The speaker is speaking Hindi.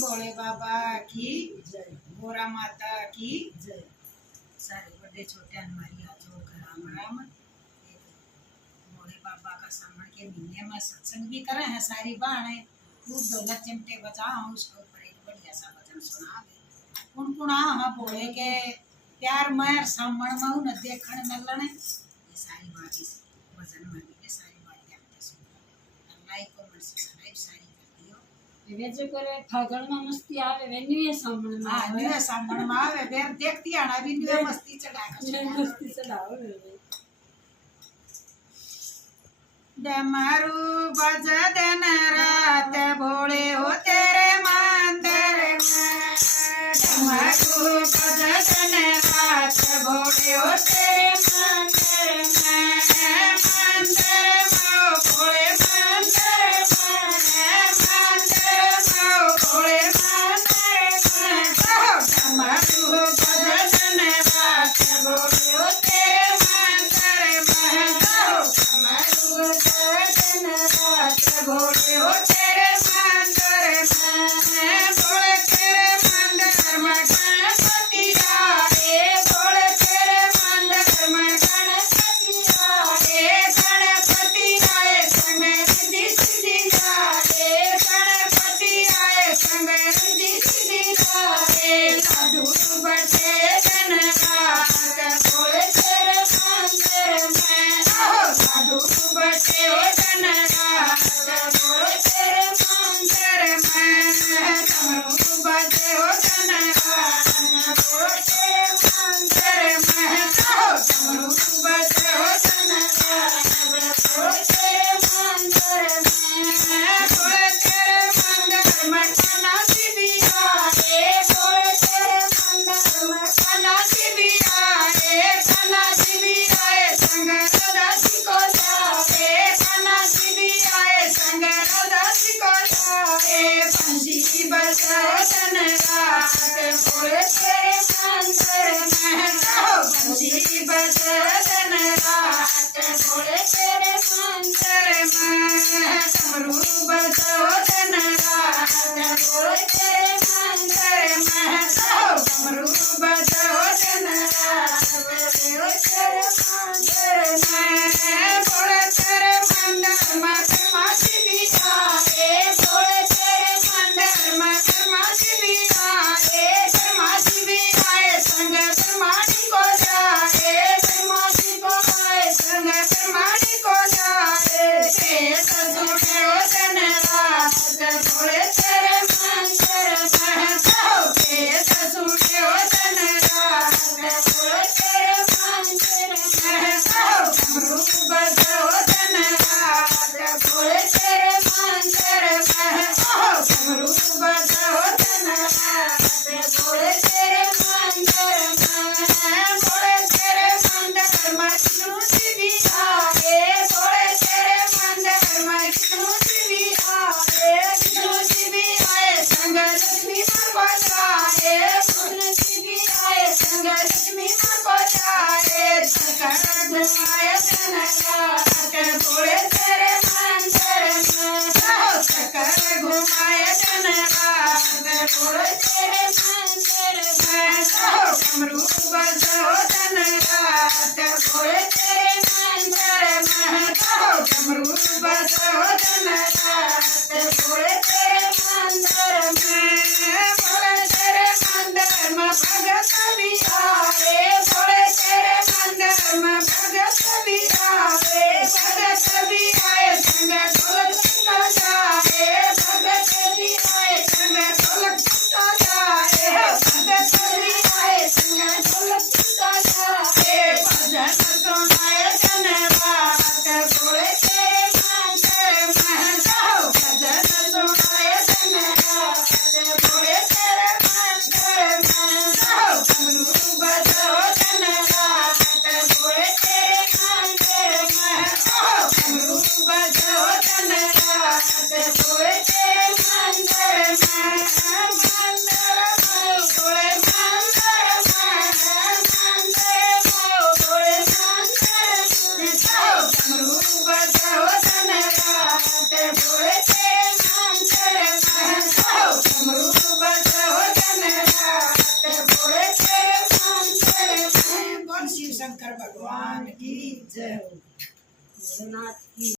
भोले बाबा की जय, गोरा माता की जय। सारे बड़े छोटे हमारी आजो राम राम। भोले बाबा का सामन के महीने में सत्संग भी करे हैं सारी बाणे, खूब दौलत चिमटे बजा उसके ऊपर एक बढ़िया सा वचन सुना दे। कुणकुणा हम भोले के प्यार में सामन में उन देखण मिलने ये सारी बात इस वचन में भी सारी बातें आपने सुना। अल्लाह को मन से सदैव सारी करती हो वे जो करे फागण में मस्ती आवे वे न्यू सामण में हां न्यू सामण में आवे बेर देखती आना भी न्यू मस्ती चढ़ा कर मस्ती चढ़ाओ वे डमरू बज दिन रात भोले हो तेरे मंदिर में, डमरू बज दिन रात भोले हो तेरे मंदिर में, मंदिर में भोले मंदिर में, मंदिर में भोले मंदिर में, डमरू बज दिन रात भोले हो तेरे मंदिर में, डमरू भोले हो तेरे मंदिर में, भोले तेरे मंदिर में गणपति आए, भोले तेरे मंदिर में गणपति आए, गणपति आए संग रिद्धि सिद्धि आए, गणपति आए संग रिद्धि सिद्धि आए, लाडू बटे दिन रात भोले तेरे मंदिर में, लाडू बटे दिन रात भोले तेरे मंदिर में, डमरू बजे हो दिन रात भोले तेरे मंदिर में, डमरू बजे हो दिन रात भोले तेरे मंदिर में, भोले तेरे मंदिर में कान्हा जी भी आए, भोले तेरे मंदिर में कान्हा जी भी आए, कान्हा जी भी आए संग राधा जी को जाए, कान्हा जी भी आए संग राधा जी को जाए, बंसी बजाओ दिन रात भोले तेरे मंदिर में, बंसी बजाओ दिन रात भोले तेरे मंदिर में, डमरू बजाओ दिन रात भोले तेरे मंदिर में, डमरू बजाओ दिन रात भोले तेरे मंदिर में, भोले तेरे मंदिर में ब्रह्मा जी भी आए, भोले तेरे मंदिर में ब्रह्मा जी भी आए, ब्रह्मा जी भी आए संग ब्रह्माणी को जाए, ब्रह्मा जी को आए संग ब्रह्माणी को जाए, शेष सुने हो दिन रात भोले तेरे मंदिर में, शेष सुने हो दिन रात भोले तेरे मंदिर में, डमरू बजाओ दिन रात भोले तेरे मंदिर में, डमरू बजाओ दिन रात भोले तेरे मंदिर में, भोले तेरे मंदिर में विष्णु जी भी आए, भोले तेरे मंदिर में विष्णु जी भी आए, विष्णु जी भी आए संग लक्ष्मी मां को जाए, विष्णु जी भी आए संग लक्ष्मी मां को जाए, चक्कर घुमाए दिन रात भोले तेरे मंदिर में, चक्कर घुमाए दिन रात भोले तेरे मंदिर में, डमरू बजाओ दिन रात भोले तेरे मंदिर में, डमरू बजाओ दिन रात भोले तेरे मंदिर में, भोले तेरे मंदिर में भगत भी आए, भोले तेरे मंदिर में भगत भी आए, भगत भी आए संग ढोलक बजाए, भगत भी आए संग ढोलक बजाए, भगत भी आए संग ढोलक बजाए, भजन सुनाए दिन रात भोले तेरे मंदिर में, भजन सुनाए दिन रात भोले तेरे मंदिर में, डमरू बजाओ दिन रात भोले तेरे શંકર ભગવાન કી જય. ભોલેનાથ કી